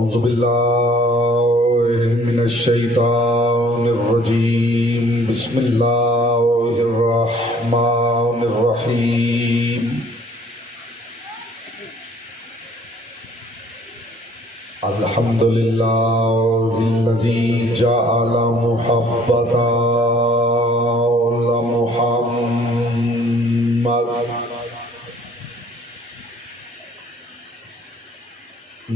औज़ुबिल्लाहि मिनश्शैतानिर्रजीम बिस्मिल्लाहिर्रहमानिर्रहीम। अल्हम्दुलिल्लाहिल्लज़ी जअला मुहब्बता मुहम्मद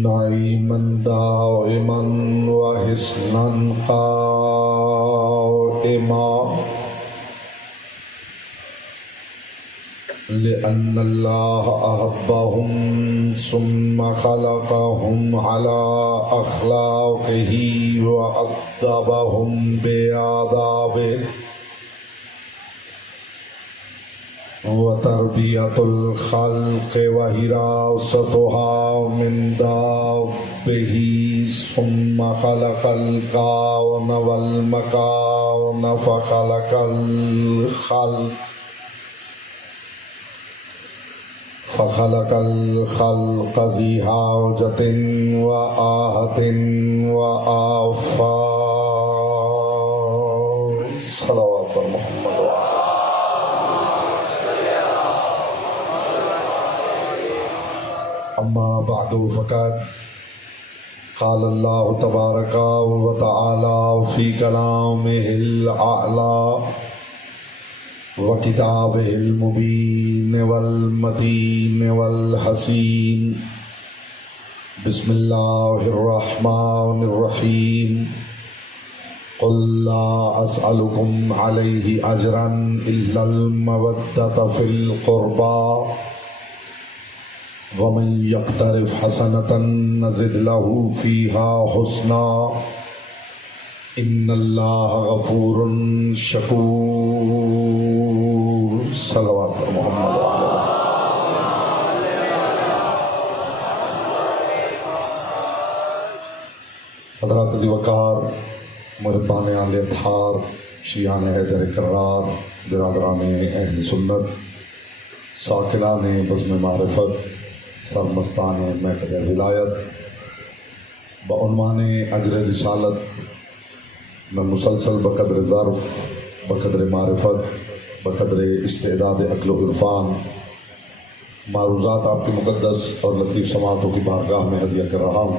नाइमन दाइमन व हिस्नन काइमा लिअन्नल्लाह अहब्बहुम सुम्मा खलक़हुम अला अख़लाक़िही व अद्दबहुम बिआदाबिही व तरबियतुल खल्क़ व हिरासतुहा मिन दाब्बिही सुम्मा खलक़ल कावन वल मकान फ़खलक़ल खल्क़ ज़ी हाजतिन व आहतिन व आफ़ा। सल्लल्लाहु अलैहि मुहम्मद व अम्मा बअदु फ़क़द क़ाल अल्लाहु तबारक व तआला फ़ी कलामिहिल अअला व किताबिहिल मुबीन वल मतीन वल हसीन। बिस्मिल्लाहिर रहमानिर रहीम। क़ुल ला अस्अलुकुम अलैहि अजरन इल्लल मवद्दत फ़िल क़ुरबा वमन यक़्तरिफ़ हसनतन नज़िद लहू फ़ीहा हुस्ना इन्नल्लाह गफ़ूरुन शकूर। सल्लल्लाहु अलैहि मुहम्मद व आलिहि। हज़रात ज़ी वक़ार मुहिब्बान आले अत्हार शियान हैदर करार बिरादरान अहल सुन्नत साकिनान बज़्म मारिफत सरमस्तान महकद विलायत बउन्वान अजर रिसालत मैं मुसलसल बकदर ज़र्फ़ बकदर मारिफत बकदर इस्तेदाद अक़्ल व इरफ़ान मारूज़ात आपकी मुक़द्दस और लतीफ़ समातों की बारगाह में हदिया कर रहा हूँ।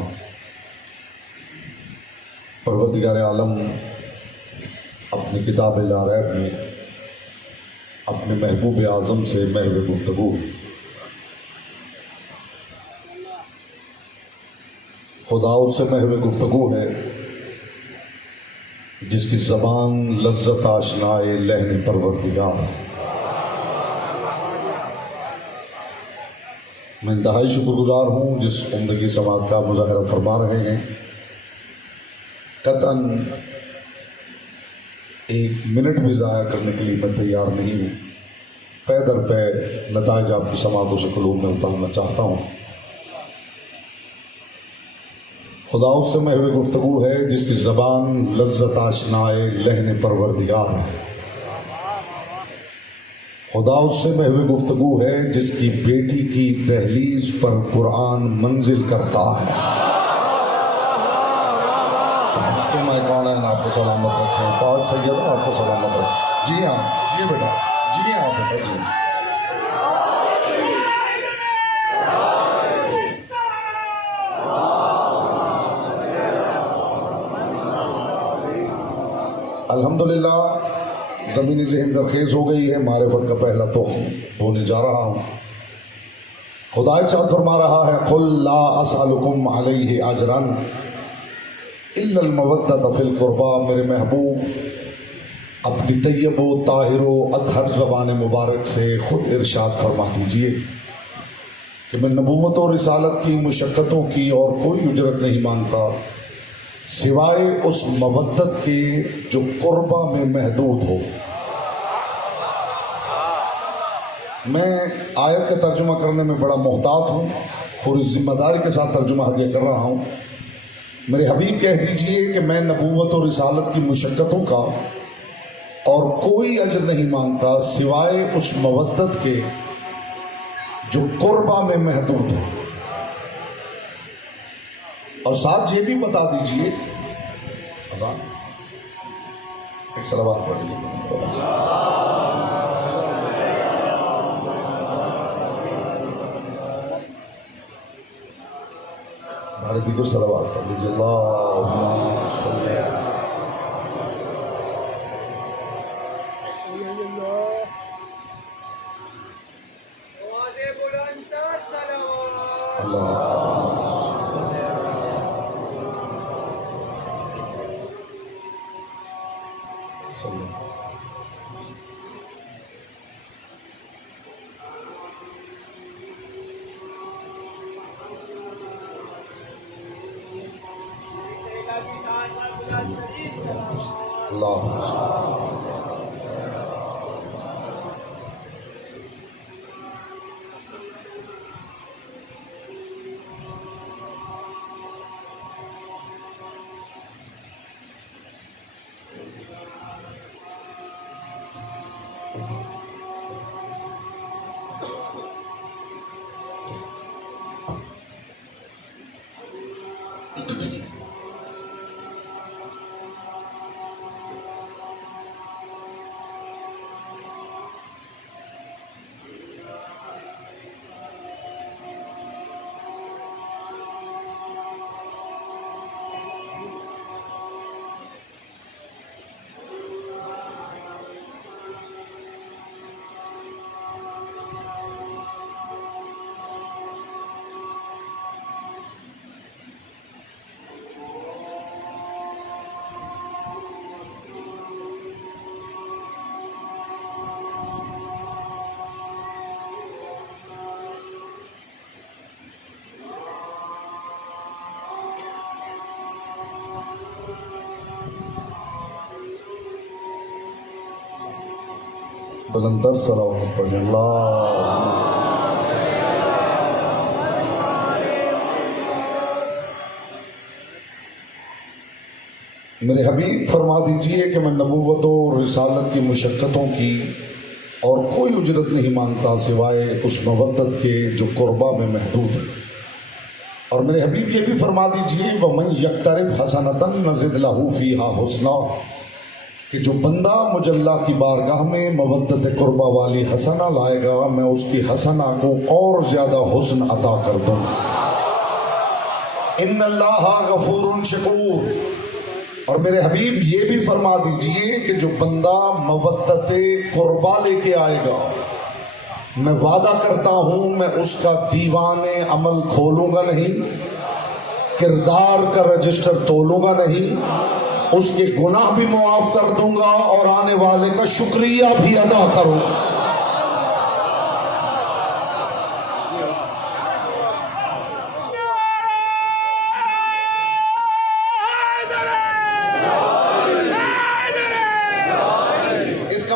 परवरदिगार आलम अपनी किताब ला रैब में अपने महबूब आज़म से महव गुफ्तगू खुदा उससे महव गुफ्तगू है जिसकी ज़बान लज़्ज़त आशनाए लहन परवरदिगार। मैं इंतहाई शुक्रगुज़ार हूँ जिस उम्दगी समात का मुज़ाहरा फरमा रहे हैं। कतन एक मिनट भी ज़ाया करने के लिए मैं तैयार नहीं हूँ। पै दर पै नताइज आपकी समातों से क़ुलूब में उतारना चाहता हूँ। खुदा उससे महव गुफ्तगू है जिसकी ज़बान लज़्ज़त आशनाए लहन परवरदिगार है। खुदा उससे महव गुफ्तगू है जिसकी बेटी की दहलीज पर कुरान मंजिल करता है। मैं कौन है आपको सलामत रखें। पाक सैयद आपको सलामत रखें। जी हाँ जी बेटा जी हाँ बेटा जी। अल्हम्दुलिल्लाह ज़मीनी ज़हन ज़रख़ेज़ हो गई है। मारिफत का पहला तोहफ़ा बोने जा रहा हूँ। खुदा इरशाद फरमा रहा है क़ुल ला अस्अलुकुम अलैहि अजरन इल्लल मवद्दत फ़िल क़ुरबा। मेरे महबूब अपनी तय्यब व ताहिर व अतहर ज़बान मुबारक से ख़ुद इरशाद फरमा दीजिए कि मैं नबूवत और रिसालत की मुशक्क़तों की और कोई उजरत नहीं मांगता सिवाय उस मवद्दत के जो कुर्बा में महदूद हो। मैं आयत का तर्जुमा करने में बड़ा मोहतात हूँ। पूरी ज़िम्मेदारी के साथ तर्जुमा हदिया कर रहा हूँ। मेरे हबीब कह दीजिए कि मैं नबूवत और रिसालत की मुशक्क़तों का और कोई अजर नहीं मांगता सिवाय उस मवद्दत के जो कुर्बा में महदूद है। और साथ ये भी बता दीजिए, अज़ान एक सलावत पढ़ लीजिए, भारती को सलावत पढ़ लीजिए, अल्लाहुम्मा सल्ली बुलंदर सलावत पढ़े, अल्लाह मेरे हबीब फरमा दीजिए कि मैं नबूवत और रिसालत की मुशक्क़तों की और कोई उजरत नहीं मांगता सिवाय उस मवद्दत के जो कुर्बा में महदूद है। और मेरे हबीब ये भी फरमा दीजिए वमन यक्तरिफ हसनतन नज़िद लहू फ़ीहा हुस्ना, कि जो बंदा मुझे अल्लाह की बारगाह में मवद्दत कुर्बा वाली हसना लाएगा मैं उसकी हसना को और ज़्यादा हुस्न अता कर दूँगा। इन्नल्लाहा गफूरुन शकूर। और मेरे हबीब ये भी फरमा दीजिए कि जो बंदा मवद्दत कुर्बा लेके आएगा मैं वादा करता हूँ मैं उसका दीवाने अमल खोलूँगा नहीं, किरदार का रजिस्टर तोलूँगा नहीं, उसके गुनाह भी मुआफ़ कर दूँगा और आने वाले का शुक्रिया भी अदा करूँगा।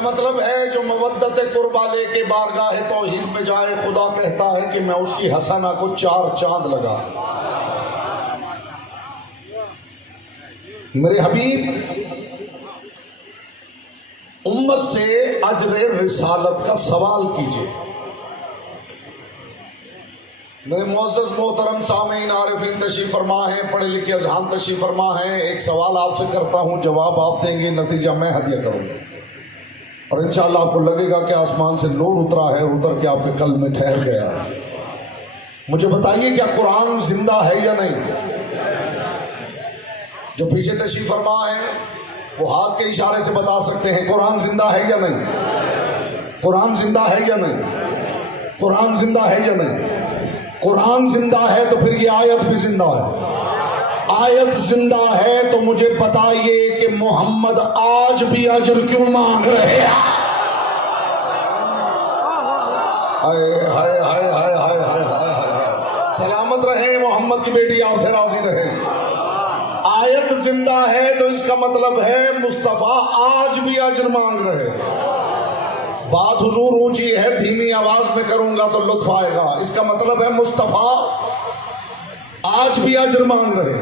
मतलब है जो मवद्दत कुर्बा लेके बारगाह तौहीद में जाए खुदा कहता है कि मैं उसकी हसना को 4 चांद लगा। मेरे हबीब उम्मत से अजरे रिसालत का सवाल कीजिए। मेरे मुअज़्ज़ज़ मोहतरम सामीन आरिफीन तशरीफ फरमा है, पढ़े लिखे अज़हान तशरीफ फरमा है। एक सवाल आपसे करता हूं, जवाब आप देंगे, नतीजा मैं हदिया करूंगा और इंशाअल्लाह आपको लगेगा कि आसमान से नूर उतरा है, उतर के आपके कल में ठहर गया। मुझे बताइए क्या कुरान जिंदा है या नहीं? जो पीछे तशरीफ फरमा है वो हाथ के इशारे से बता सकते हैं कुरान जिंदा है या नहीं, कुरान जिंदा है या नहीं, कुरान जिंदा है या नहीं। कुरान जिंदा है तो फिर ये आयत भी जिंदा है। आयत जिंदा है तो मुझे बताइए कि मोहम्मद आज भी अजर क्यों मांग रहे हैं? हाय हाय हाय हाय हाय हाय हाय, सलामत रहे मोहम्मद की बेटी आपसे राजी रहे। आयत जिंदा है तो इसका मतलब है मुस्तफा आज भी अजर मांग रहे। बात हुजूर ऊंची है, धीमी आवाज में करूंगा तो लुत्फ आएगा। इसका मतलब है मुस्तफा आज भी अजर मांग रहे।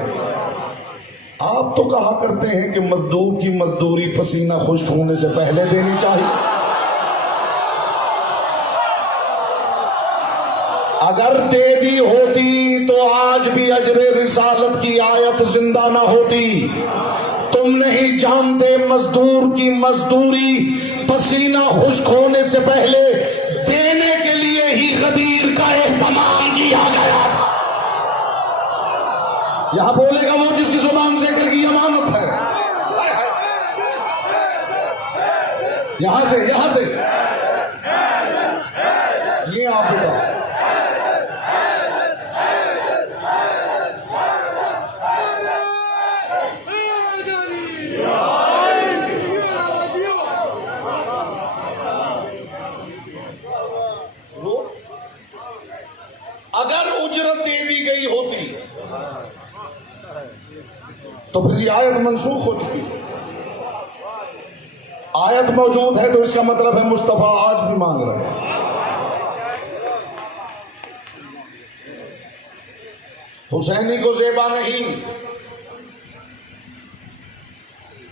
आप तो कहा करते हैं कि मजदूर की मजदूरी पसीना खुश्क होने से पहले देनी चाहिए। अगर दे दी होती तो आज भी अजरे रिसालत की आयत जिंदा ना होती। तुम नहीं जानते मजदूर की मजदूरी, पसीना खुश्क होने से पहले देने के लिए ही गदीर का एहतमाम किया गया था। यहां बोलेगा वो जिसकी जुबान जिक्र की अमानत है। यहां से जी आप बेटा। अगर उजरत दे दी गई होती तो फिर ये आयत मनसूख हो चुकी है। आयत मौजूद है तो इसका मतलब है मुस्तफा आज भी मांग रहे हैं। हुसैनी को ज़ेबा नहीं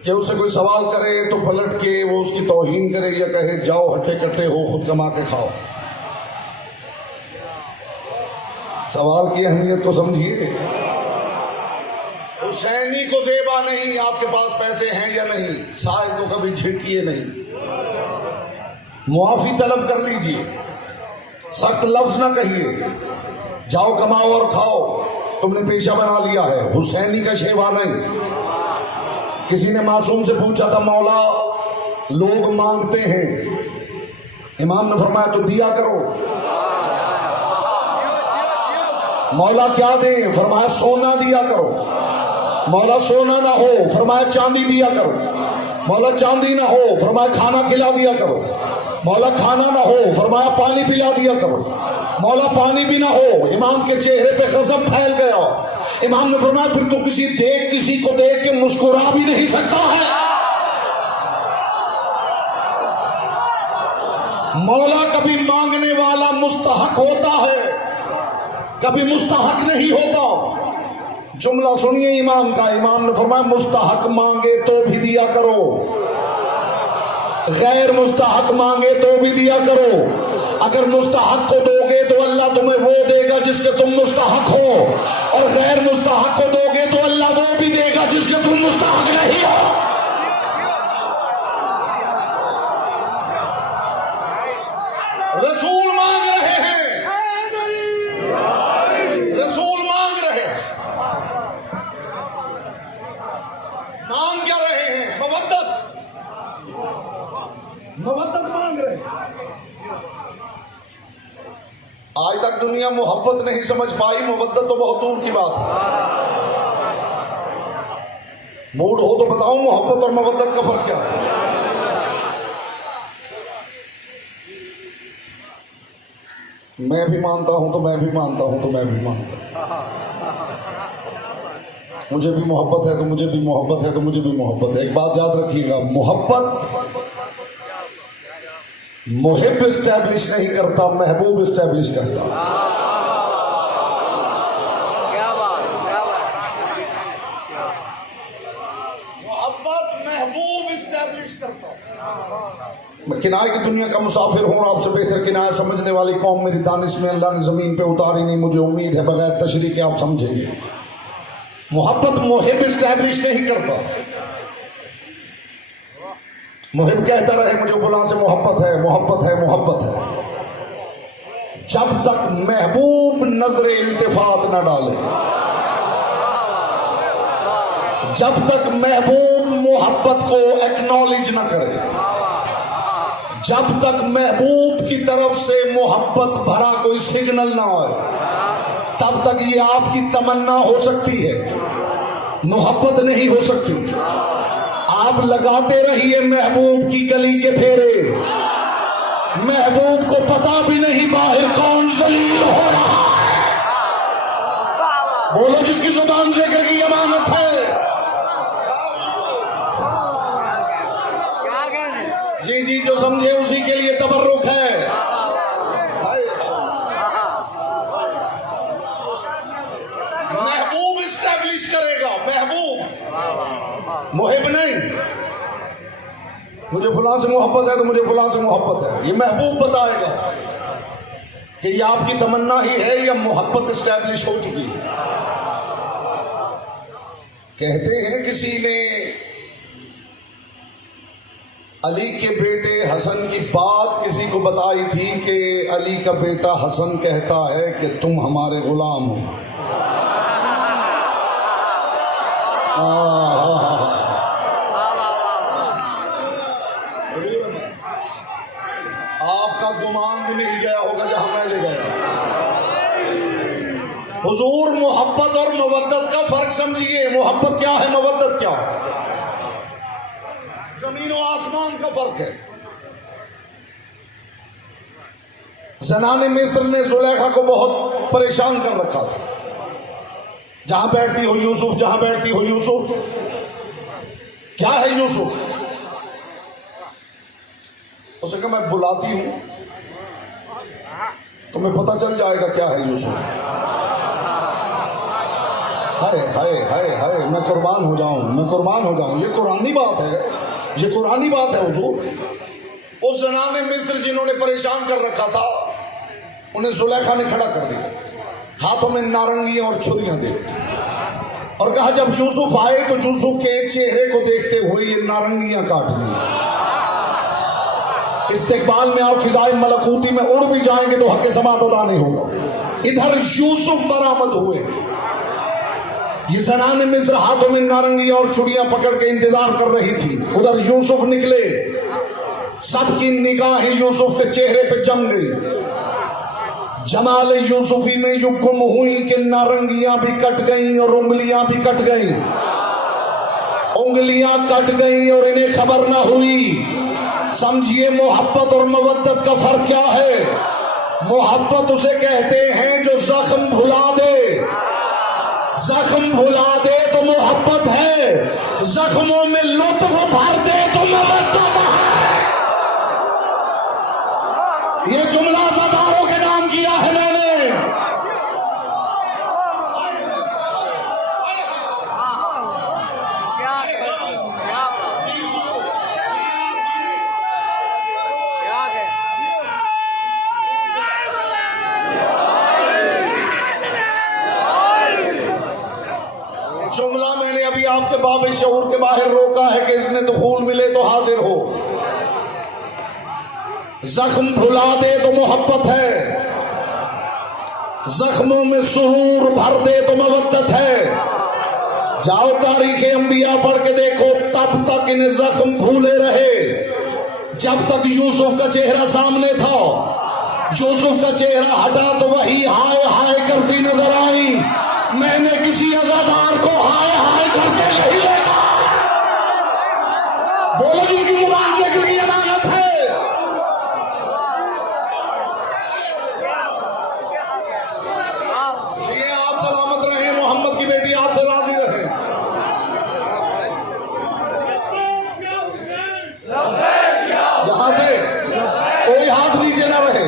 कि उससे कोई सवाल करे तो पलट के वो उसकी तौहीन करे या कहे जाओ हट्टे कट्टे हो खुद कमा के खाओ। सवाल की अहमियत को समझिए। हुसैनी को ज़ेबा नहीं आपके पास पैसे हैं या नहीं, साहिल को कभी झिड़किए नहीं, मुआफी तलब कर लीजिए, सख्त लफ्ज ना कहिए, जाओ कमाओ और खाओ, तुमने पेशा बना लिया है। हुसैनी का शेवा नहीं। किसी ने मासूम से पूछा था मौला लोग मांगते हैं, इमाम ने फरमाया तो दिया करो। मौला क्या दें? फरमाया सोना दिया करो। मौला सोना ना हो, फरमाया चांदी दिया करो। मौला चांदी ना हो, फरमाया खाना खिला दिया करो। मौला खाना ना हो, फरमाया पानी पिला दिया करो। मौला पानी भी ना हो, इमाम के चेहरे पे गज़ब फैल गया। इमाम ने फरमाया फिर तो किसी को देख के मुस्कुरा भी नहीं सकता है। मौला कभी मांगने वाला मुस्तहक होता है, कभी मुस्तहक नहीं होता। जुमला सुनिए इमाम का। इमाम ने फरमाया मुस्तहक मांगे तो भी दिया करो, गैर मुस्तहक मांगे तो भी दिया करो। अगर मुस्तहक को दोगे तो अल्लाह तुम्हें वो देगा जिसके तुम मुस्तहक हो, और गैर मुस्तहक को दोगे तो अल्लाह वो भी देगा जिसके तुम मुस्तहक नहीं हो। रसूल मांग रहे हैं, रसूल मांग रहे हैं। मांग क्या रहे हैं? मवद्दत मांग रहे हैं। आज तक दुनिया मोहब्बत नहीं समझ पाई, मवद्दत तो बहुत दूर की बात है। मूड हो तो बताओ मोहब्बत और मवद्दत का फर्क क्या है? मैं भी मानता हूं तो मैं भी मानता हूं तो मैं भी मानता हूं, मुझे भी मोहब्बत है तो मुझे भी मोहब्बत है तो मुझे भी मोहब्बत है। एक बात याद रखिएगा, मोहब्बत मुहिब इस्टेब्लिश नहीं करता, महबूब इस्टेब्लिश करता। मोहब्बत महबूब इस्टेब्लिश करता। मैं किनारे की दुनिया का मुसाफिर हूं और आपसे बेहतर किनारा समझने वाली कौम मेरी दानिश में अल्लाह ने जमीन पे उतारी नहीं। मुझे उम्मीद है बगैर तशरीह के आप समझेंगे। मोहब्बत मुहिब इस्टेब्लिश नहीं करता। मुहिब कहता रहे मुझे फलां से मोहब्बत है, मोहब्बत है, मोहब्बत है, जब तक महबूब नजर इल्तिफात न डाले, जब तक महबूब मोहब्बत को एक्नॉलेज न करे, जब तक महबूब की तरफ से मोहब्बत भरा कोई सिग्नल ना आए, तब तक ये आपकी तमन्ना हो सकती है, मोहब्बत नहीं हो सकती। आप लगाते रहिए महबूब की गली के फेरे, महबूब को पता भी नहीं बाहर कौन जलील हो रहा है। बोलो जिसकी जुबान जिक्र की अमानत है। जी जी जो समझे उसी के लिए तबर्रुक है। महबूब इस्टेब्लिश करेगा, महबूब, मुहिब नहीं। मुझे फलां से मोहब्बत है तो मुझे फलां से मोहब्बत है, ये महबूब बताएगा कि ये आपकी तमन्ना ही है या मोहब्बत इस्टेब्लिश हो चुकी है? कहते हैं किसी ने अली के बेटे हसन की बात किसी को बताई थी कि अली का बेटा हसन कहता है कि तुम हमारे गुलाम हो। आपका गुमान भी नहीं गया होगा जहां मैं ले गया। हुजूर, मोहब्बत और मवद्दत का फर्क समझिए। मोहब्बत क्या है, मवद्दत क्या है? जमीन और आसमान का फर्क है। ज़नाने मिस्र ने जुलेखा को बहुत परेशान कर रखा था। जहां बैठती हो यूसुफ, जहां बैठती हो यूसुफ। क्या है यूसुफ? उसे कहा मैं बुलाती हूं तुम्हें पता चल जाएगा क्या है यूसुफ। हाय हाय हाय हाय, मैं कुर्बान हो जाऊं, मैं कुर्बान हो जाऊं। ये कुरानी बात है, ये कुरानी बात है हुजूर। उस ज़नाने मिस्र जिन्होंने परेशान कर रखा था, उन्हें जुलेखा ने खड़ा कर दिया, हाथों में नारंगियां और छुरियां दे और कहा जब यूसुफ आए तो यूसुफ के चेहरे को देखते हुए ये नारंगियां काट ली। इस्तेकबाल में आप फिजाए मलकूती में उड़ भी जाएंगे तो हक़ समात अदा नहीं होगा। इधर यूसुफ बरामद हुए। ये ज़नाने मिस्र हाथों में नारंगियां और छुरियां पकड़ के इंतजार कर रही थी। उधर यूसुफ निकले, सबकी निगाहें यूसुफ के चेहरे पे जम गई। जमाल यूसुफी में जो गुम हुई कि नारंगियां भी कट गई और उंगलियां भी कट गई। उंगलियां कट गई और इन्हें खबर ना हुई। समझिए मोहब्बत और मवद्दत का फर्क क्या है। मोहब्बत उसे कहते हैं जो जख्म भुला दे। जख्म भुला दे तो मोहब्बत है, जख्मों में लुत्फ भर दे तो मवद्दत है। ये जुमला ज़दारों के नाम किया है मैंने। जुमला मैंने अभी आपके बाब शऊर के बाहर रोका है कि इसने दुखूल मिले तो हाजिर हो। जख्म भुला दे तो मोहब्बत है, जख्मों में सुरूर भर दे तो मवद्दत है। जाओ तारीख़ अंबिया पढ़ के देखो, तब तक इन्हें जख्म भूले रहे जब तक यूसुफ का चेहरा सामने था। यूसुफ का चेहरा हटा तो वही हाय हाय करती नजर आई। मैंने किसी अज़ादार को हाय हाय करके नहीं देखा। बोलने की जुबान जिक्र की अमानत है। जी आप सलामत रहे, मोहम्मद की बेटी आपसे राजी रहे। यहां से कोई हाथ नीचे ना रहे।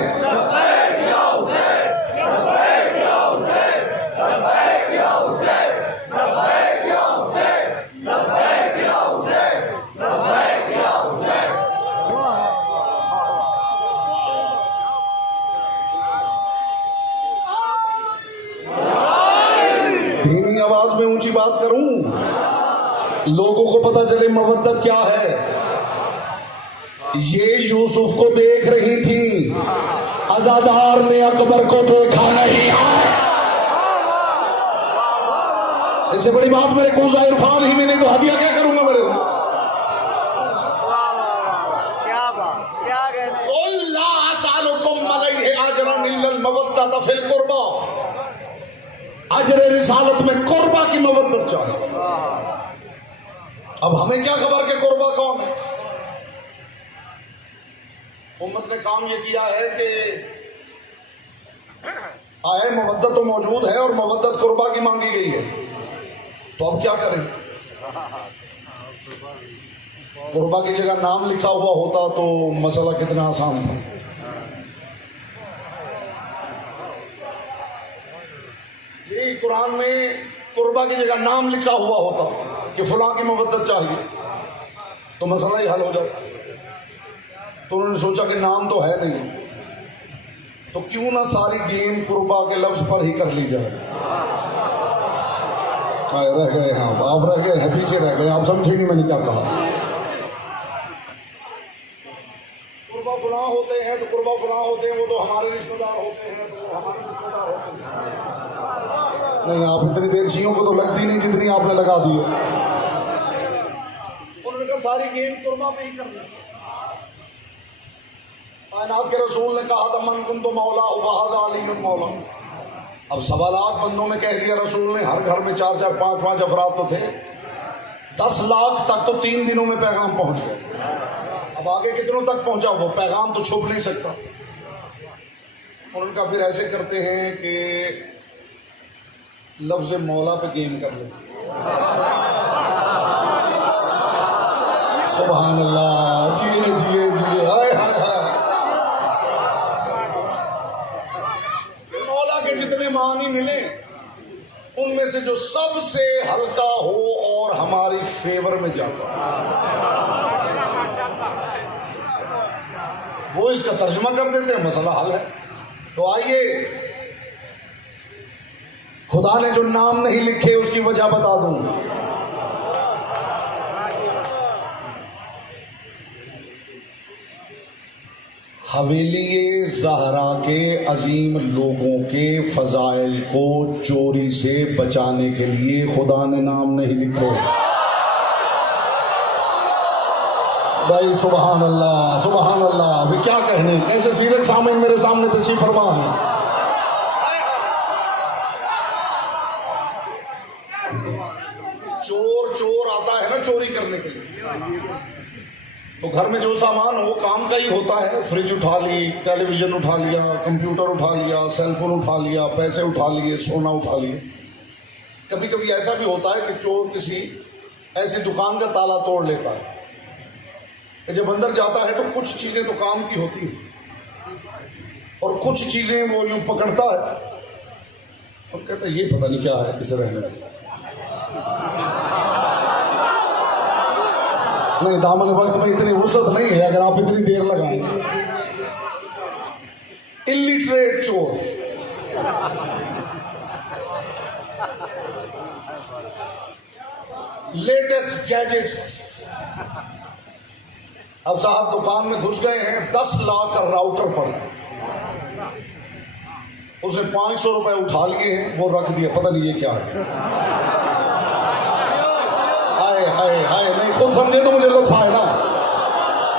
धीमी आवाज में ऊंची बात करूं, लोगों को पता चले मवद्दत क्या है। ये यूसुफ को देख रही थी, अज़ादार ने अकबर को देखा नहीं है। इससे बड़ी बात मेरे कोज़ा इरफान ही में नहीं तो हदिया क्या करूंगा मेरे को। अजर रिसालत में कुर्बा की मवद्दत चाहिए। अब हमें क्या खबर के कुर्बा कौन है। उम्मत ने काम ये किया है कि आए मवद्दत तो मौजूद है और मवद्दत कुर्बा की मांगी गई है, तो अब क्या करें। कुर्बा की जगह नाम लिखा हुआ होता तो मसला कितना आसान था। यही कुरान में कुर्बा की जगह नाम लिखा हुआ होता कि फलां की मवद्दत चाहिए तो मसला ही हल हो जाता। तो उन्होंने सोचा कि नाम तो है नहीं, तो क्यों ना सारी गेम कुर्बा के लफ्ज पर ही कर ली जाए। रह गए हैं आप रह गए हैं, पीछे रह गए, आप समझे नहीं मैंने क्या कहा। कुर्बा फुला होते हैं तो कुर्बा फुला होते हैं, वो तो हमारे रिश्तेदार होते हैं, तो वो हमारे रिश्तेदार होते हैं। नहीं, आप इतनी देर शियों को तो लगती नहीं जितनी आपने लगा दी है। उन्होंने कहा सारी गेम कुर्बा पे ही कर ली। कायनात के रसूल ने कहा था मन कुन तो मौला वहादा अली मौला। अब सवालात बंदों में कह दिया रसूल ने, हर घर में 4-4 5-5 अफराद तो थे, 10 लाख तक तो 3 दिनों में पैगाम पहुंच गया। अब आगे कितनों तक पहुंचा, वो पैगाम तो छुप नहीं सकता। और उनका फिर ऐसे करते हैं कि लफ्ज मौला पे गेम कर लेते। सुभान अल्लाह, जिए जिए जिए, हाय हाय हाय। मौला के जितने मानी मिले उनमें से जो सबसे हल्का हो और हमारी फेवर में जाता वो इसका तर्जुमा कर देते हैं, मसला हल है। तो आइए, खुदा ने जो नाम नहीं लिखे उसकी वजह बता दूं। हवेली ज़हरा के अजीम लोगों के फजाइल को चोरी से बचाने के लिए खुदा ने नाम नहीं लिखे। भाई सुभान अल्लाह, सुभान अल्लाह। अभी क्या कहने, कैसे सीरत सामने मेरे सामने तशरीफ फरमा है। चोर आता है ना चोरी करने के लिए, तो घर में जो सामान हो काम का ही होता है। फ्रिज उठा ली, टेलीविजन उठा लिया, कंप्यूटर उठा लिया, सेलफोन उठा लिया, पैसे उठा लिए, सोना उठा लिए। कभी कभी ऐसा भी होता है कि चोर किसी ऐसी दुकान का ताला तोड़ लेता है कि जब अंदर जाता है तो कुछ चीजें तो काम की होती हैं और कुछ चीजें वो यूं पकड़ता है और कहता है ये पता नहीं क्या है, इसे रहने दे। नहीं, दामन वक्त में इतनी वुसअत नहीं है अगर आप इतनी देर लगाएंगे। इलिटरेट चोर, लेटेस्ट गैजेट्स। अब साहब दुकान में घुस गए हैं, 10 लाख का राउटर पड़ा है, उसने 500 रुपए उठा लिए हैं, वो रख दिया, पता नहीं ये क्या है। हाय हाय हाय, नहीं खुद समझे तो मुझे लुत्फ आए ना।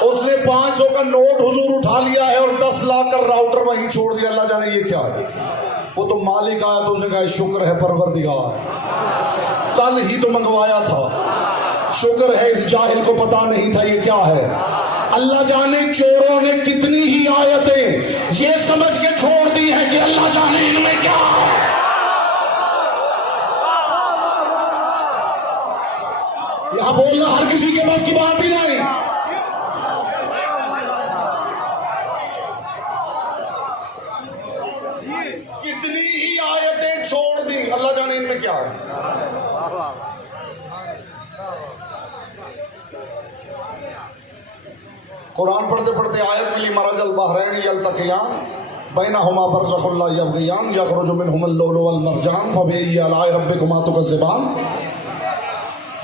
उसने 500 का नोट हुजूर उठा लिया है और 10 लाख का राउटर वहीं छोड़ दिया। अल्लाह जाने ये क्या है। वो तो मालिक आया तो उसने कहा शुक्र है परवरदिगार, कल ही तो मंगवाया था, शुक्र है इस जाहिल को पता नहीं था ये क्या है। अल्लाह जाने चोरों ने कितनी ही आयतें ये समझ के छोड़ दी है कि अल्लाह जाने इनमें क्या है। यहां बोलना हर किसी के बस की बात ही नहीं। कितनी ही आयतें छोड़ दी, अल्लाह जाने इनमें क्या है। कुरान पढ़ते पढ़ते आयत मिली, मरजल बहरैन यल्तक़ियान बैनहुमा बरज़खुन ला यबग़ियान यख़रुजु मिनहुमुल लुलु वल मरजान फ़बिअय्यि आलाइ रब्बिकुमा तुकज़्ज़िबान।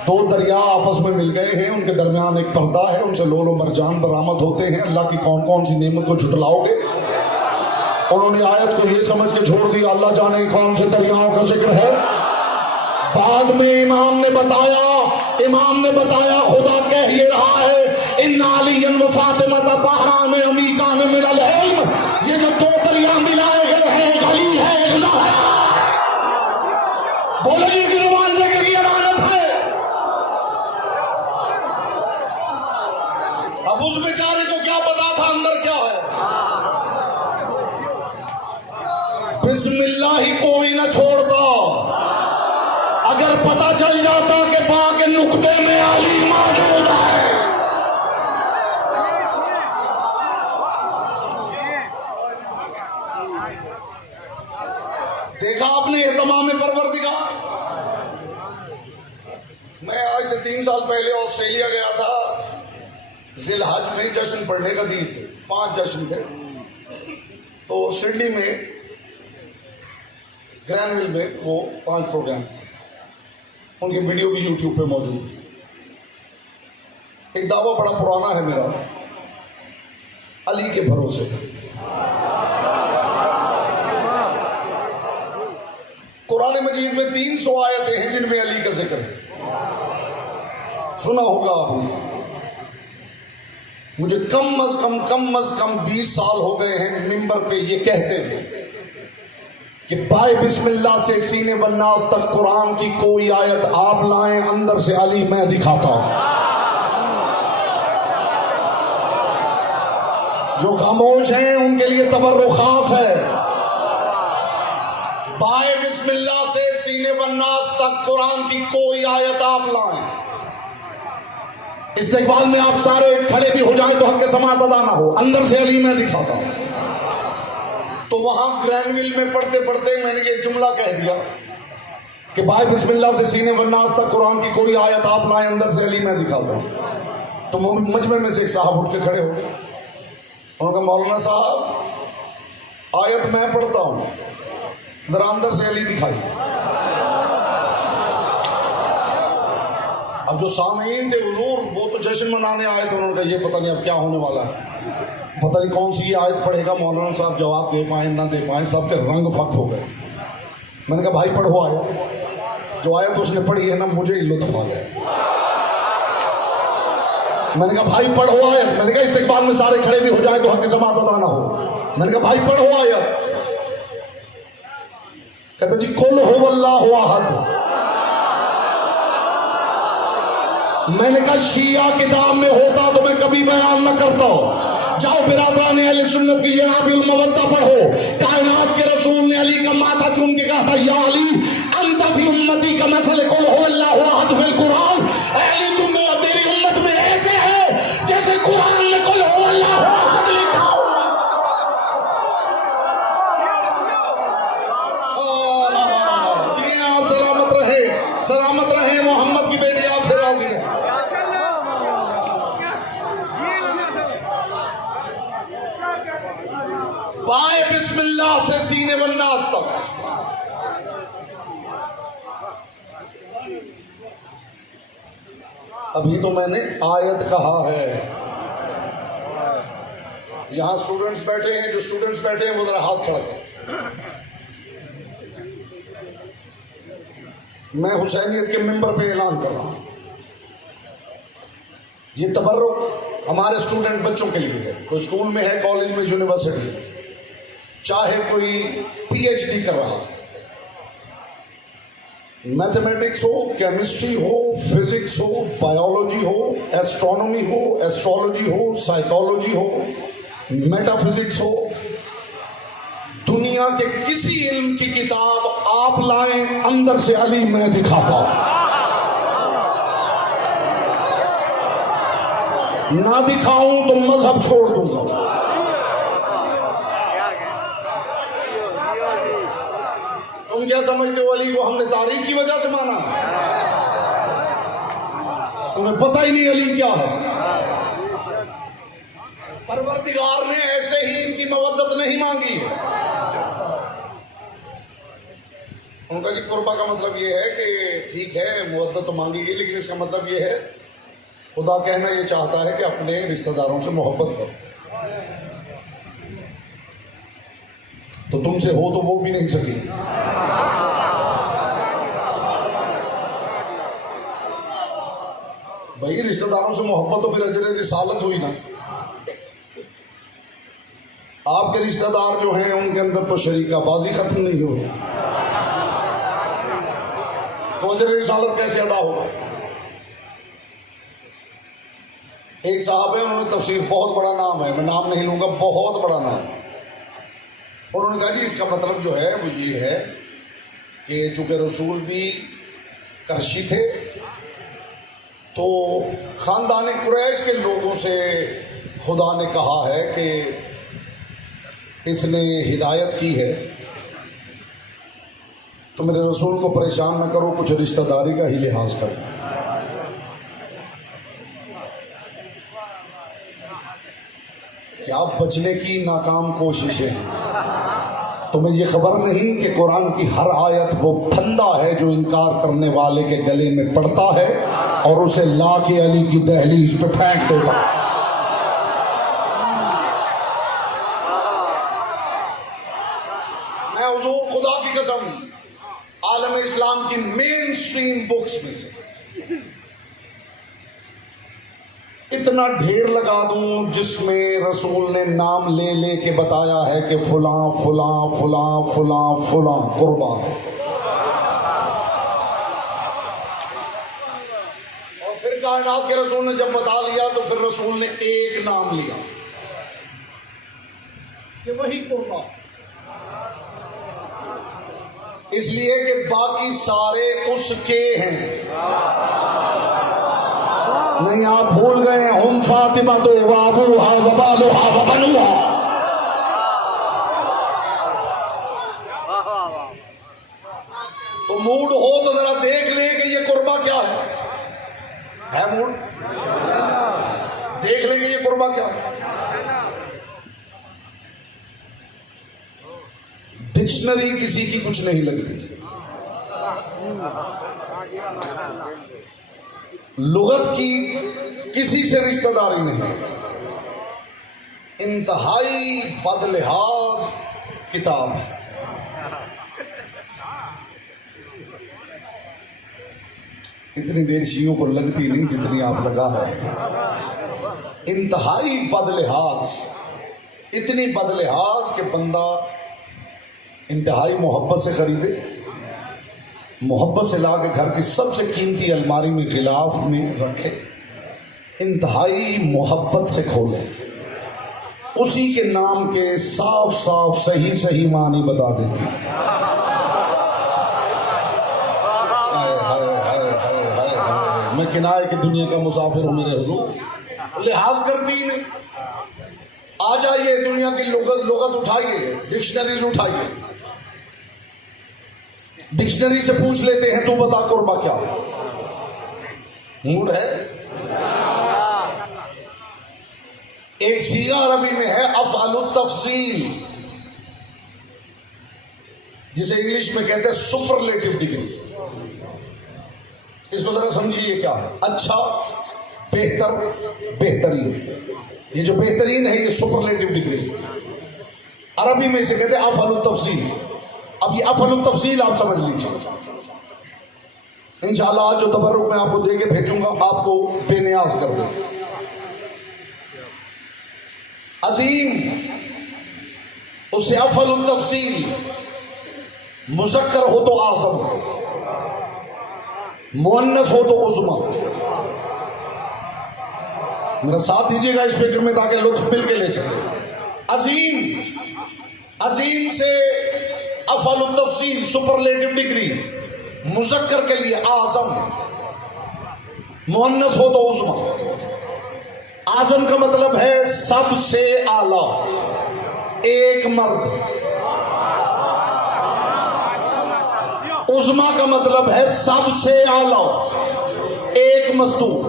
2 दरिया आपस में मिल गए हैं, उनके दरमियान एक पर्दा है, उनसे लोलो मरजान बरामद होते हैं। अल्लाह की कौन कौन सी नेमत को झुटलाओगे। उन्होंने आयत को ये समझ के छोड़ दिया अल्लाह जाने कौन से दरियाओं का जिक्र है। बाद में इमाम ने बताया खुदा कह ये रहा है इन्ना अलियन व फातिमा बहरान अमीकान मिनल इल्म। ये जो 2 दरिया मिलाए गए हैं, एक अली है, एक ज़हरा है। बोलेगी कि ईमान जिक्र की अमानत है। अब उस बेचारे को क्या पता था अंदर क्या है। बिस्मिल्लाह ही कोई ना छोड़ता। अगर पता चल जाता कि बा के नुक्ते में अली मौजूद है। देखा आपने एहतमाम परवरदिगार। मैं आज से 3 साल पहले ऑस्ट्रेलिया गया था। जिलहज में जश्न पढ़ने का दिन थे, 5 जश्न थे। तो सिडनी में ग्रैनविल में वो 5 प्रोग्राम थे, उनकी वीडियो भी यूट्यूब पे मौजूद है। एक दावा बड़ा पुराना है मेरा, अली के भरोसे। कुरान मजीद में 300 आयतें हैं जिनमें अली का जिक्र है, सुना होगा आपने। मुझे कम अज कम 20 साल हो गए हैं मिंबर पे ये कहते हुए कि बाय बिस्मिल्लाह से सीने वन्नास तक कुरान की कोई आयत आप लाएं, अंदर से अली मैं दिखाता हूं। जो खामोश हैं उनके लिए तबर्रुख खास है। बाय बिस्मिल्लाह से सीने वन्नास तक कुरान की कोई आयत आप लाएं। इस्तेक़बाल में आप सारे खड़े भी हो जाएं तो हक के समात अदा ना हो, अंदर से अली मैं दिखाता हूं। तो वहां ग्रैनविल में पढ़ते पढ़ते मैंने ये जुमला कह दिया कि बाय बिस्मिल्लाह से सीने वन्नास तक कुरान की कोई आयत आप लाएं, अंदर से अली मैं दिखाता हूं। तो मजमे में से एक साहब उठ के खड़े हो गए। उन्होंने कहा मौलाना साहब आयत मैं पढ़ता हूं, जरा अंदर से अली दिखाई। अब जो सामीन थे हुजूर वो तो जश्न मनाने आए थे, उन्होंने कहा ये पता नहीं अब क्या होने वाला है, पता नहीं कौन सी ये आयत पढ़ेगा, मौलाना साहब जवाब दे पाए ना दे पाए, सबके रंग फक हो गए। मैंने कहा भाई पढ़ो आयत। जो आयत उसने पढ़ी है ना मुझे ही लुत्फ आ गया। मैंने कहा भाई पढ़ो आयत। मैंने कहा इस्तेक़बाल में सारे खड़े भी हो जाए तो हक जमात अदा ना हो। मैंने कहा भाई पढ़ो आयत। कहते जी कुल हुवल्लाहु अहद। मैंने कहा शिया किताब में होता तो मैं कभी बयान न करता। जाओ बिरादरान अहले सुन्नत की जनाबिल मवद्दा पढ़ो। कायनात के रसूल ने अली का माथा चूम के कहा था या अली अंत फी उम्मती का मसल कुल हुवल्लाहु अहद फिल कुरान। अली तुम मेरी उम्मत में ऐसे है जैसे कुरान में कुल हुवल्लाहु अहद लिखा हो। जी आप सलामत रहे मोहम्मद की बेटी आपसे राजी है। बाय बिस्मिल्लाह से सीने वन्नास तक। अभी तो मैंने आयत कहा है। यहां स्टूडेंट्स बैठे हैं, जो स्टूडेंट्स बैठे हैं वो जरा हाथ खड़ा करें। मैं हुसैनियत के मिंबर पे ऐलान कर रहा हूं, ये तबर्रुक हमारे स्टूडेंट बच्चों के लिए है। कोई स्कूल में है, कॉलेज में, यूनिवर्सिटी, चाहे कोई पीएचडी कर रहा है, मैथमेटिक्स हो, केमिस्ट्री हो, फिजिक्स हो, बायोलॉजी हो, एस्ट्रोनॉमी हो, एस्ट्रोलॉजी हो, साइकोलॉजी हो, मेटाफिजिक्स हो, दुनिया के किसी इल्म की किताब आप लाएं, अंदर से अली मैं दिखाता हूं। ना दिखाऊं तो मजहब छोड़ दूंगा। तुम क्या समझते हो अली को हमने तारीख की वजह से माना? तुम्हें पता ही नहीं अली क्या है। परवरदिगार ने ऐसे ही इनकी मवद्दत नहीं मांगी है। उनका जी कुर्बा का मतलब ये है कि ठीक है मवद्दत तो मांगी गई, लेकिन इसका मतलब ये है खुदा कहना ये चाहता है कि अपने रिश्तेदारों से मोहब्बत करो। तो तुमसे हो तो वो भी नहीं सकी। भाई रिश्तेदारों से मोहब्बत तो फिर अजर रिसालत हुई ना। आपके रिश्तेदार जो हैं उनके अंदर तो शरीकाबाजी खत्म नहीं हो, तो अजर रिसालत कैसे अदा होगा? एक साहब है, उन्होंने तफसीर, बहुत बड़ा नाम है, मैं नाम नहीं लूंगा, बहुत बड़ा नाम। उन्होंने कहा जी इसका मतलब जो है वो ये है कि चूंकि रसूल भी करशी थे तो ख़ानदान कुरैश के लोगों से खुदा ने कहा है कि इसने हिदायत की है तो मेरे रसूल को परेशान ना करो, कुछ रिश्तेदारी का ही लिहाज करो। क्या बचने की नाकाम कोशिशें हैं। तुम्हें ये खबर नहीं कि कुरान की हर आयत वो फंदा है जो इनकार करने वाले के गले में पड़ता है और उसे ला के अली की दहलीज पे फेंक देता। मैं हुजूर खुदा की कसम आलम इस्लाम की मेन स्ट्रीम बुक्स में से इतना ढेर लगा दूं जिसमें रसूल ने नाम ले ले के बताया है कि फुला फुला फुला फुला फुला कुर्बा है, और फिर कायनात के रसूल ने जब बता लिया तो फिर रसूल ने एक नाम लिया कि वही कुर्बा, इसलिए कि बाकी सारे उसके हैं। नहीं, आप भूल गए हम फातिमा तो वाबूहा वबालुहा वबनुहा। तो मूड हो तो जरा देख ले कि ये कुर्बा क्या है मूड? देख ले कि ये कुर्बा क्या है। डिक्शनरी किसी की कुछ नहीं लगती, लुगत की किसी से रिश्तेदारी नहीं, इंतहाई बदलिहाज किताब है। इतनी देर शियों को लगती नहीं जितनी आप लगा रहे हैं। इंतहाई बदलिहाज, इतनी बदलिहाज कि बंदा इंतहाई मोहब्बत से खरीदे, मोहब्बत से ला के घर की सबसे कीमती अलमारी में गिलाफ में रखे, इंतहाई मोहब्बत से खोले, उसी के नाम के साफ साफ सही सही मानी बता देती। हाय हाय हाय हाय हाय हाय, मैं किनारे की दुनिया का मुसाफिर हूं मेरे हुजूर, लिहाज करती ही नहीं। आ जाइए दुनिया की लुगत उठाइए, डिक्शनरीज उठाइए, डिक्शनरी से पूछ लेते हैं तू बता कुर्बा क्या है। मूड है। एक सीगा अरबी में है अफ़अलुत तफसील, जिसे इंग्लिश में कहते हैं सुपरलेटिव डिग्री। इसको जरा समझिए क्या है। अच्छा, बेहतर, बेहतरीन। ये जो बेहतरीन है ये सुपरलेटिव डिग्री, अरबी में इसे कहते हैं अफ़अलुत तफसील। अब ये अफ़अलुत तफसील आप समझ लीजिए। इंशाअल्लाह आज जो तबर्रुक मैं आपको दे के भेजूंगा आपको बेनियाज कर दे। अजीम, उससे अफ़अलुत तफसील, मुज़क्कर हो तो आज़म, मुअन्नस हो तो उज़्मा। मेरा साथ दीजिएगा इस फिक्र में ताकि लुत्फ मिल के ले सके। अजीम, अजीम से अफ़अलुत तफसील सुपरलेटिव डिग्री, मुज़क्कर के लिए आज़म, मुअन्नस हो तो उज़्मा। आज़म का मतलब है सबसे आला, एक मर्द। उज़्मा का मतलब है सबसे आला, एक मस्तूर।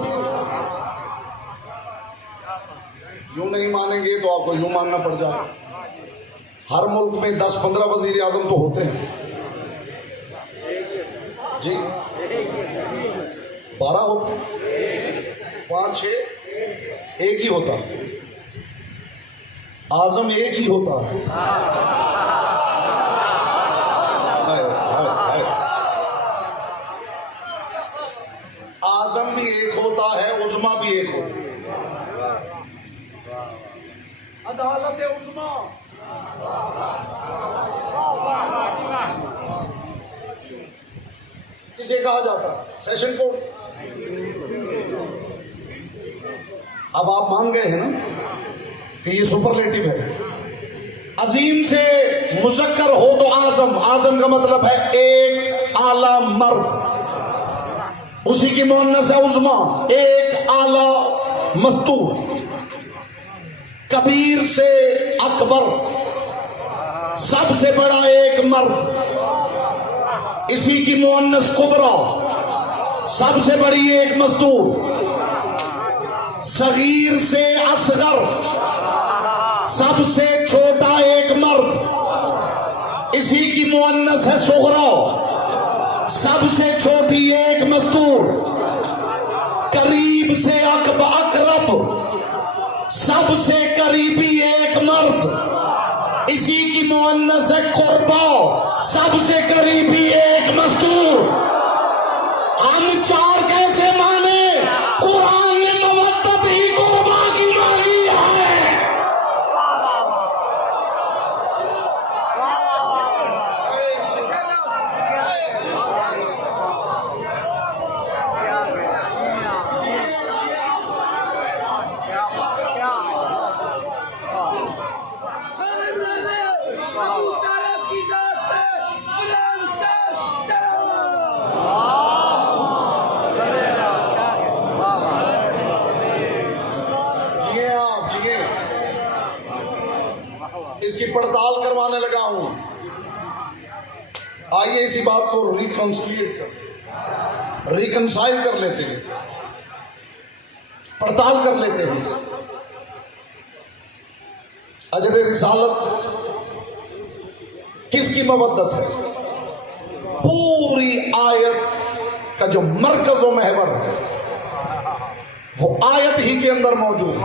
यूं नहीं मानेंगे तो आपको यूं मानना पड़ जाए। हर मुल्क में 10-15 वजीर आजम तो होते हैं जी, 12 होते हैं, 5-6 एक ही होता है। आजम एक ही होता है। आजम भी एक होता है, उज़्मा भी एक होता है। अदालत उज़्मा, किसे कहा जाता है? Session court. अब आप मान गए हैं ना कि ये सुपरलेटिव है। अजीम से मुज़क्कर हो तो आज़म, आज़म का मतलब है एक आला मर्द, उसी की मुअन्नस है उज़्मा, एक आला मस्तूर। कबीर से अकबर, सबसे बड़ा एक मर्द, इसी की मुअन्नस कुबरा, सबसे बड़ी एक मस्तूर। सगीर से असगर, सबसे छोटा एक मर्द, इसी की मुअन्नस है सुगरा। सबसे छोटी एक मस्तूर, करीब से अकरब, सबसे करीबी एक मर्द, इसी की मुअन्नस है कुर्बा। सबसे करीबी एक मस्तूर। हम चार कैसे माने? कुरान ने मवद्दत ही कुर्बा की मांगी है। इसकी पड़ताल करवाने लगा हूं। आइए इसी बात को रिकंसिलिएट करते, रिकंसाइल कर लेते हैं, पड़ताल कर लेते हैं। अजर रिसालत किसकी मवद्दत है? पूरी आयत का जो मरकज व महवर है वो आयत ही के अंदर मौजूद है।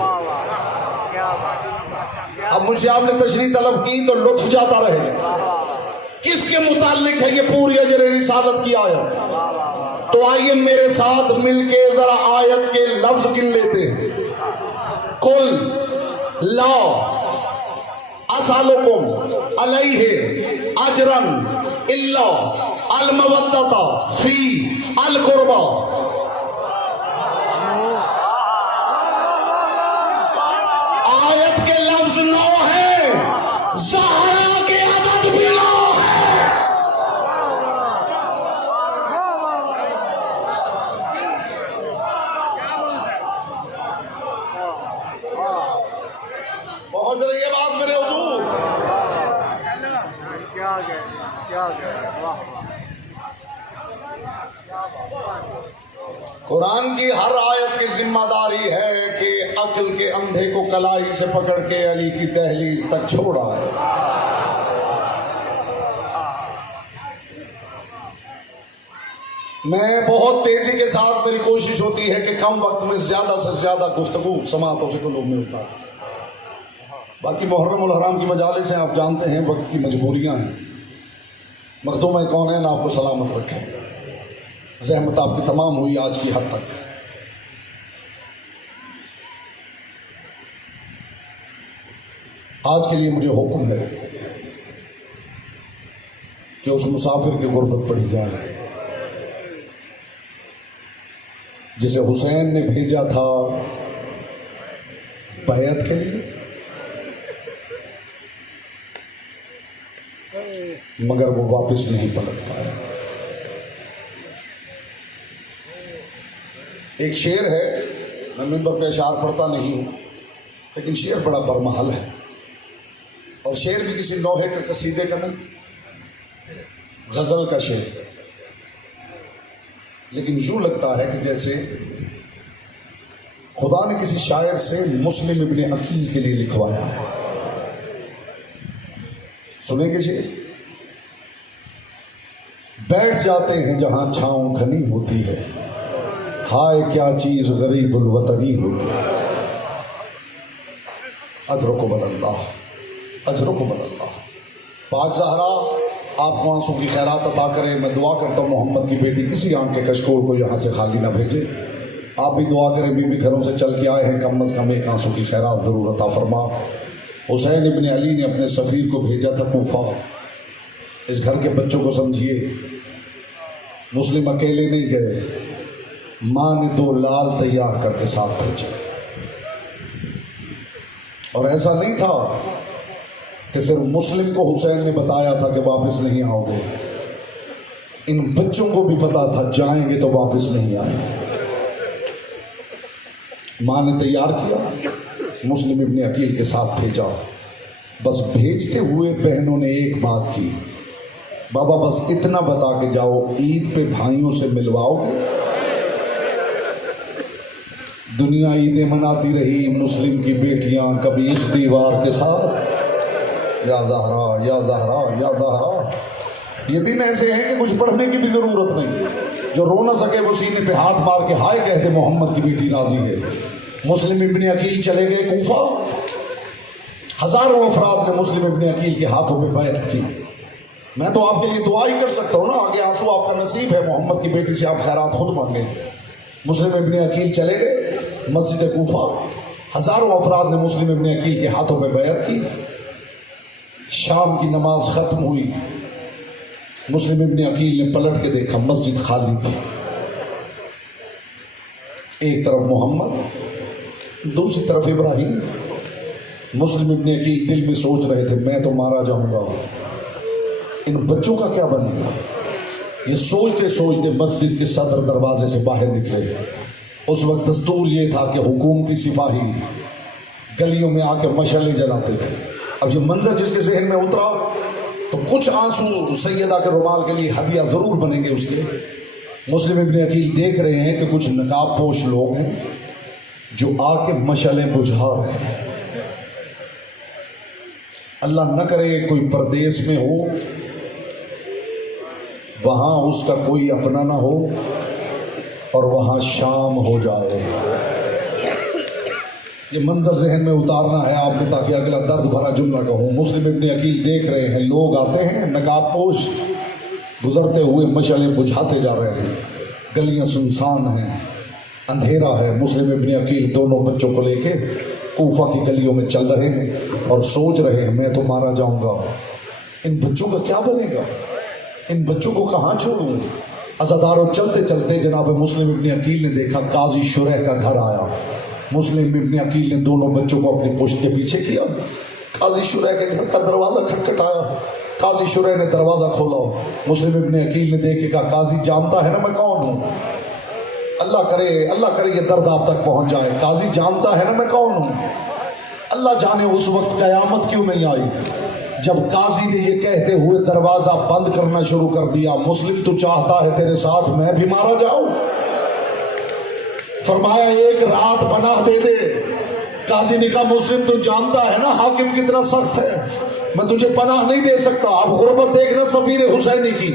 अब मुझे आपने तशरीह तलब की तो लुत्फ जाता रहे। किसके मुतालिक है ये पूरी अजर रिसालत की आयत? तो आइए मेरे साथ मिलके जरा आयत के लफ्ज गिन लेते हैं। कुल ला असअलुकुम अलैहि अजरन इल्ला अल मवद्दता फी अल कुर्बा। आयत के लफ्ज 9 है, ज़हरा के अदद भी 9 है। पहुंच रही है बात मेरे हुजूर? कुरान की हर आयत की जिम्मेदारी है कि अक्ल के अंधे को कलाई से पकड़ के अली की दहलीज तक छोड़ा है। मैं बहुत तेजी के साथ, मेरी कोशिश होती है कि कम वक्त में ज्यादा से ज्यादा गुफ्तगू समातों से कुलूब में उतार। बाकी मुहर्रम उल हराम की मजालिस हैं, आप जानते हैं वक्त की मजबूरियां हैं। मखदूम कौन है ना, आपको सलामत रखे। ज़हमत आपकी तमाम हुई आज की हद तक। आज के लिए मुझे हुक्म है कि उस मुसाफिर की गुर्बत पढ़ी जाए जिसे हुसैन ने भेजा था बैअत के लिए, मगर वो वापस नहीं पलट पाया। एक शेर है, मैं मिंबर पे अशार पढ़ता नहीं हूं, लेकिन शेर बड़ा बरमहल है। और शेर भी किसी नौहे का कसीदे का नहीं, गजल का शेर, लेकिन यूं लगता है कि जैसे खुदा ने किसी शायर से मुस्लिम इब्ने अकील के लिए लिखवाया है। सुनेंगे शेर? बैठ जाते हैं जहां छांव घनी होती है, हाय क्या चीज गरीबुल वतनी होती है। अजरुकुम अल्लाह, अजरुकुम अल्लाह। पाक ज़हरा आपको आंसू की खैरात अता करे। मैं दुआ करता हूँ मोहम्मद की बेटी किसी आंख के कशकोर को यहाँ से खाली ना भेजे। आप भी दुआ करें, बीबी घरों से चल के आए हैं, कम अज़ कम एक आंसू की खैरात ज़रूर अता फरमा। हुसैन इब्ने अली ने अपने सफ़ीर को भेजा था कूफा। इस घर के बच्चों को समझिए, मुस्लिम अकेले नहीं गए, माँ ने 2 लाल तैयार करके साथ भेजे। और ऐसा नहीं था कि सिर्फ मुस्लिम को हुसैन ने बताया था कि वापस नहीं आओगे, इन बच्चों को भी पता था जाएंगे तो वापस नहीं आएंगे। माँ ने तैयार किया, मुस्लिम इब्ने अकील के साथ भेजा। बस भेजते हुए बहनों ने एक बात की, बाबा बस इतना बता के जाओ, ईद पे भाइयों से मिलवाओगे? दुनिया ईदें मनाती रही मुस्लिम की बेटियां कभी इस दीवार के साथ, या ज़हरा या ज़हरा या ज़हरा। ये दिन ऐसे हैं कि कुछ पढ़ने की भी ज़रूरत नहीं। जो रो ना सके वो सीने पे हाथ मार के हाय कहते मोहम्मद की बेटी राजी है। मुस्लिम इब्ने अकील चले गए कूफा, हज़ारों अफराद ने मुस्लिम इब्ने अकील के हाथों पे बैत की। मैं तो आपके लिए दुआ ही कर सकता हूँ ना, आगे आंसू आपका नसीब है, मोहम्मद की बेटी से आप खैरात खुद मांगे। मुस्लिम इब्ने अकील चले गए मस्जिद कूफा, हज़ारों अफराद ने मुस्लिम इब्ने अकील के हाथों पे बैत की। शाम की नमाज ख़त्म हुई, मुस्लिम इब्ने अकील ने पलट के देखा, मस्जिद खाली थी। एक तरफ मोहम्मद, दूसरी तरफ इब्राहिम। मुस्लिम इब्ने अकील दिल में सोच रहे थे मैं तो मारा जाऊंगा, इन बच्चों का क्या बनेगा। ये सोचते सोचते मस्जिद के सदर दरवाजे से बाहर निकले। उस वक्त दस्तूर ये था कि हुकूमती सिपाही गलियों में आकर मशाले जलाते थे। अब ये मंजर जिसके जहन में उतरा तो कुछ आंसू सैयदा के रुमाल के लिए हदिया ज़रूर बनेंगे उसके। मुस्लिम इब्ने अकील देख रहे हैं कि कुछ नकाब पोश लोग हैं जो आके मशालें बुझा रहे हैं। अल्लाह न करे कोई परदेश में हो, वहाँ उसका कोई अपना ना हो और वहाँ शाम हो जाए। ये मंजर जहन में उतारना है आपने ताकि अगला दर्द भरा जुमला कहूँ। मुस्लिम इब्ने अकील देख रहे हैं लोग आते हैं नकाब पोश, गुजरते हुए मशालें बुझाते जा रहे हैं, गलियां सुनसान हैं, अंधेरा है। मुस्लिम इब्ने अकील दोनों बच्चों को लेके कूफा की गलियों में चल रहे हैं और सोच रहे हैं मैं तो मारा जाऊंगा, इन बच्चों का क्या बनेगा, इन बच्चों को कहाँ छोड़ूं। अज़ादारों चलते चलते जनाब मुस्लिम इब्ने अकील ने देखा काजी शुरैह का घर आया। मुस्लिम इब्ने अकील ने दोनों बच्चों को अपनी पुश्त के पीछे किया। काजी शुरैह के घर का दरवाज़ा खटखटाया। काजी शुरैह ने दरवाज़ा खोला। मुस्लिम इब्ने अकील ने देख के कहा काजी जानता है ना मैं कौन हूँ, अल्लाह करे ये दर्द आप तक पहुँच जाए। काजी जानता है ना मैं कौन हूँ। अल्लाह जाने उस वक्त क़यामत क्यों नहीं आई जब काजी ने ये कहते हुए दरवाज़ा बंद करना शुरू कर दिया, मुस्लिम तो चाहता है तेरे साथ मैं भी मारा जाऊं। फरमाया एक रात पनाह दे दे। काजी ने कहा मुस्लिम तू जानता है ना हाकिम कितना सख्त है, मैं तुझे पनाह नहीं दे सकता। अब गुर्बत देखना सफीर हुसैनी की,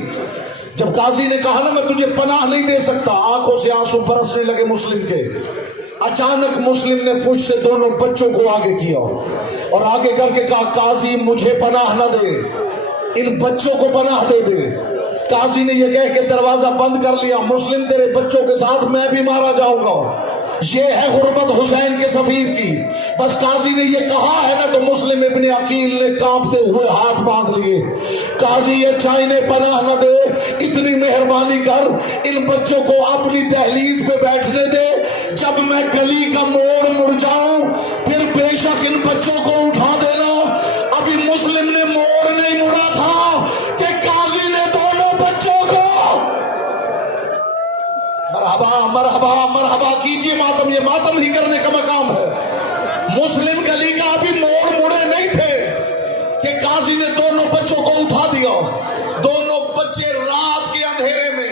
जब काजी ने कहा ना मैं तुझे पनाह नहीं दे सकता, आंखों से आंसू बरसने लगे मुस्लिम के। अचानक मुस्लिम ने पूछ से दोनों बच्चों को आगे किया और आगे करके कहा काजी मुझे पनाह न दे, इन बच्चों को पनाह दे दे। काजी ने यह कह के दरवाजा बंद कर लिया, मुस्लिम तेरे बच्चों के साथ मैं भी मारा जाऊंगा। ये है गुर्बत हुसैन के सफीर की। बस काजी ने ये कहा है ना तो मुस्लिम इब्ने अकील ने कांपते हुए हाथ बांध लिए। काजी ये चाइने पनाह न दे, इतनी मेहरबानी कर इन बच्चों को अपनी दहलीज पे बैठने दे, जब मैं गली का मोड़ मुड़ जाऊं फिर बेशक इन बच्चों को उठा देना। अभी मुस्लिम ने मोड़ नहीं मुड़ा था कि काजी ने दोनों बच्चों को मरहबा मरहबा मरहबा कीजिए मातम, ये मातम ही करने का मकाम है। मुस्लिम गली का अभी मोड़ मुड़े नहीं थे कि काजी ने दोनों बच्चों को उठा दिया। दोनों बच्चे रात के अंधेरे में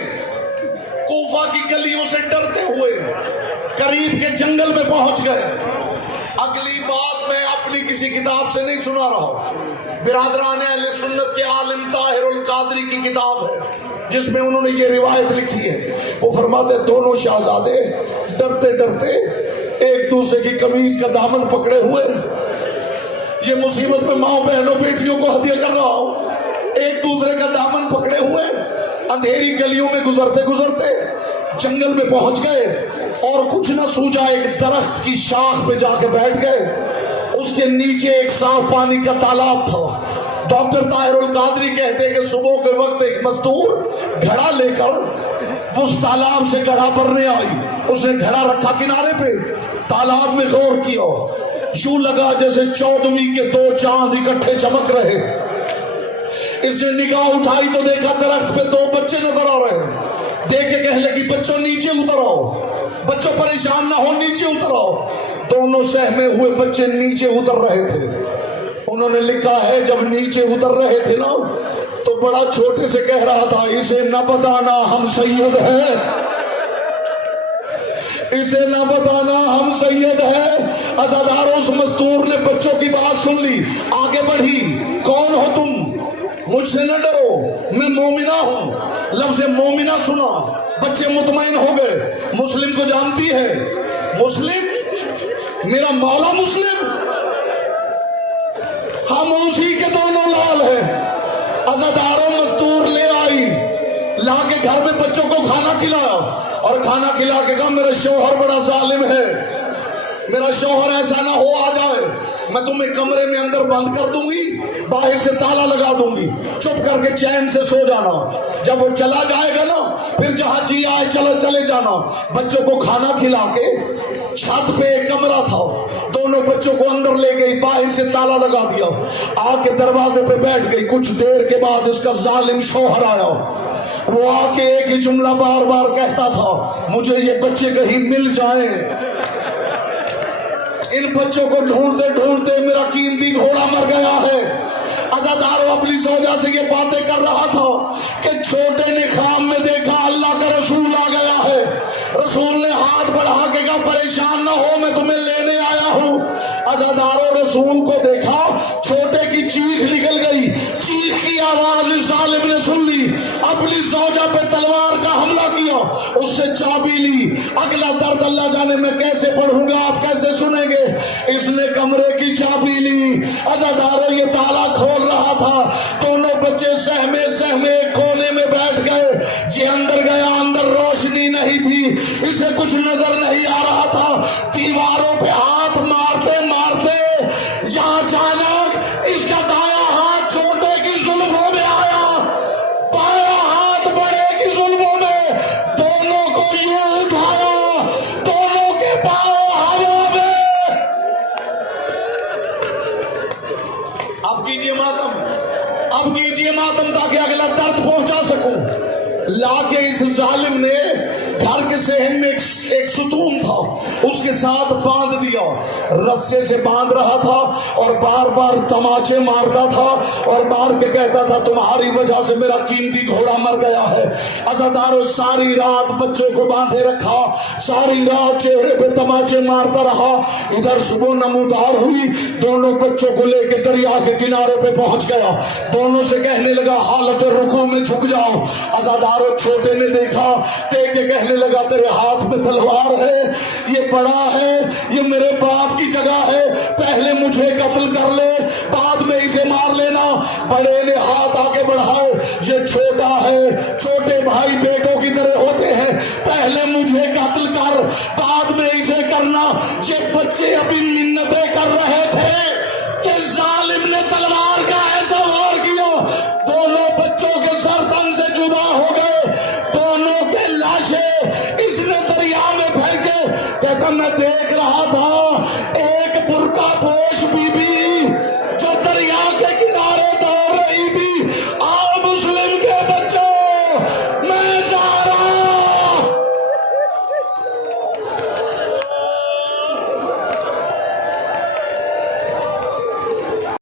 कूफा की गलियों से डरते हुए करीब के जंगल में पहुंच गए। अगली बात मैं अपनी किसी किताब से नहीं सुना रहा, बिरादरान अहले सुन्नत के आलिम ताहिरुल कादरी की किताब है जिसमें उन्होंने ये रिवायत लिखी है। वो फरमाते दोनों शहजादे डरते डरते एक दूसरे की कमीज का दामन पकड़े हुए, ये मुसीबत में माँ बहनों बेटियों को हदिया कर रहा हूं, एक दूसरे का दामन पकड़े हुए अंधेरी गलियों में गुजरते गुजरते जंगल में पहुंच गए और कुछ न सूझा एक दरख्त की शाख पे जाके बैठ गए। उसके नीचे एक साफ पानी का तालाब था। डॉक्टर ताहिरुल कादरी कहते हैं कि सुबह के वक्त एक मजदूर घड़ा लेकर उस तालाब से घड़ा भरने आई। उसने घड़ा रखा किनारे पे, तालाब में गौर किया, यूं लगा जैसे 14वीं के 2 चांद इकट्ठे चमक रहे। इसने निगाह उठाई तो देखा दरख्त पे 2 बच्चे नजर आ रहे हैं। देखे कहने लगी बच्चों नीचे उतर आओ, बच्चों परेशान ना हो नीचे उतर आओ। दोनों सहमे हुए बच्चे नीचे उतर रहे थे। उन्होंने लिखा है जब नीचे उतर रहे थे ना तो बड़ा छोटे से कह रहा था इसे न बताना हम सैयद हैं, इसे ना बताना हम सैयद है। अज़ादार उस मस्तूर ने बच्चों की बात सुन ली, आगे बढ़ी। कौन हो तुम? मुझसे न डरो, मैं मोमिना हूं। लफ्ज़ मोमिना सुना, बच्चे मुतमईन हो गए। मुस्लिम को जानती है? मुस्लिम, मेरा मौला मुस्लिम, हम उसी के दोनों लाल हैं। अज़ादारों मस्तूर ले आई, ला के घर में बच्चों को खाना खिलाया और खाना खिला के कहा मेरा शौहर बड़ा जालिम है, मेरा शौहर ऐसा ना हो आ जाए, मैं तुम्हें कमरे में अंदर बंद कर दूंगी, बाहर से ताला लगा दूंगी, चुप करके चैन से सो जाना। जब वो चला जाएगा ना, फिर जहां जी आए चलो चले जाना। बच्चों को खाना खिला के छत पे एक कमरा था, दोनों बच्चों को अंदर ले गई, बाहर से ताला लगा दिया, आके दरवाजे पे बैठ गई। कुछ देर के बाद उसका जालिम शौहर आया। वो आके एक ही जुमला बार बार कहता था, मुझे ये बच्चे कहीं मिल जाए। इन बच्चों को ढूंढते ढूंढते मेरा कीमती घोड़ा मर गया है। अज़ादारो अपनी सौदा से ये बातें कर रहा था कि छोटे ने ख्वाब में देखा अल्लाह का रसूल आ गया है। रसूल ने हाथ बढ़ा के कहा परेशान ना हो, मैं तुम्हें लेने आया हूं। अज़ादारो रसूल को देखा, छोटे की चीख निकल गई। चीख की आवाज इस जालिम ने सुन ली, अपनी सौजा पे तलवार का हमला किया, उससे चाबी ली। अगला दर्द अल्लाह जाने मैं कैसे पढ़ूंगा, आप कैसे सुनेंगे। इसने कमरे की चाबी ली। अज़ादारो ये ताला खोल रहा था, दोनों बच्चे सहमे सहमे कोने में बैठ गए। जे अंदर गया, अंदर रोशनी नहीं थी, इसे कुछ नजर नहीं आ रहा था। दीवारों पे हाथ मारते मारते यहाँ अचानक इसका दाया हाथ छोटे की जुल्फों में आया, बाया हाथ बड़े की जुल्फों में, दोनों को यूं उठाया, दोनों के पांव हवा में। अब कीजिए मातम, अब कीजिए मातम ताकि अगला दर्द पहुंचा सकूं। लाके इस जालिम ने घर के सहन में एक सुतून था, उसके साथ बांध दिया, रस्से से बांध रहा था और बार बार तमाचे मारता था और मार के कहता था तुम्हारी वजह से मेरा कीमती घोड़ा मर गया है। अज़ादारो सारी रात बच्चों को बांधे रखा, सारी रात चेहरे पे तमाचे मारता रहा। इधर सुबह नमूदार हुई, दोनों बच्चों को लेके दरिया के किनारे पे पहुंच गया, दोनों से कहने लगा हालत रुकू में झुक जाओ। अज़ादारो छोटे ने देखा, देख के कहने लगा तेरे हाथ में तलवार है, ये बड़ा है, ये मेरे बाप की जगह है, पहले मुझे कत्ल कर ले, बाद में इसे मार लेना। बड़े ने हाथ आगे बढ़ाए,